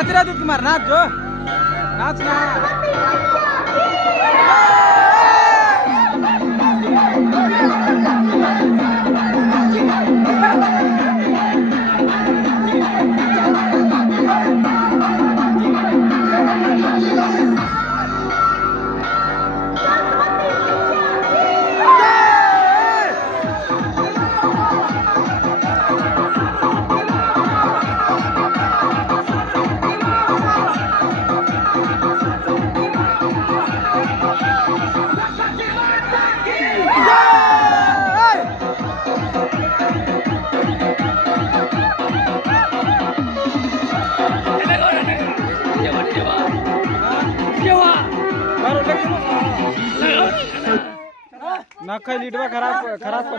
नाच रे दूध कुमार नाच जो नाच ना ना खाई लीटवा खराब खराब